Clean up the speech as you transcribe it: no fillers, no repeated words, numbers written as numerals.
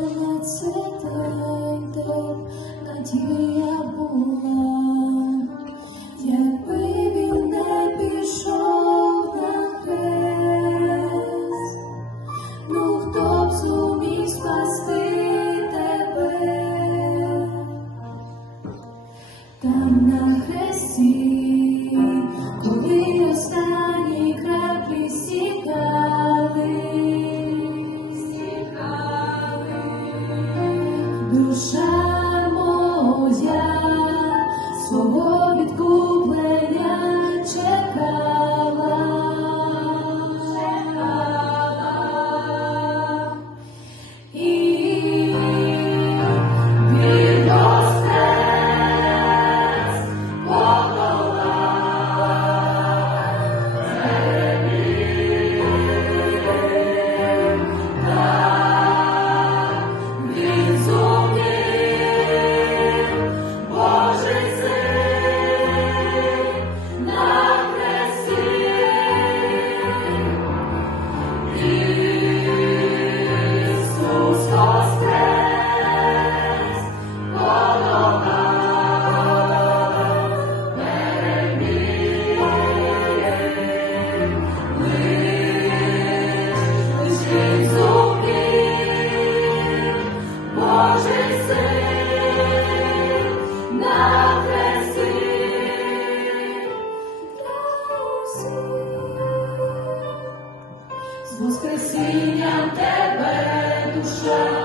на цей день, де надія була, якби він не пішов на хрест, ну хто б зумів спасти тебе? Там на хресті, коли останні краплі стікали, душа моя свого відкуплення чекала, і він воскрес подолав землі, так він зумів, Божий Син на хресті. Ісус воскрес, подолав, переміг, лиш він зумів, Божий Син на хресті. З воскресінням тебе, душа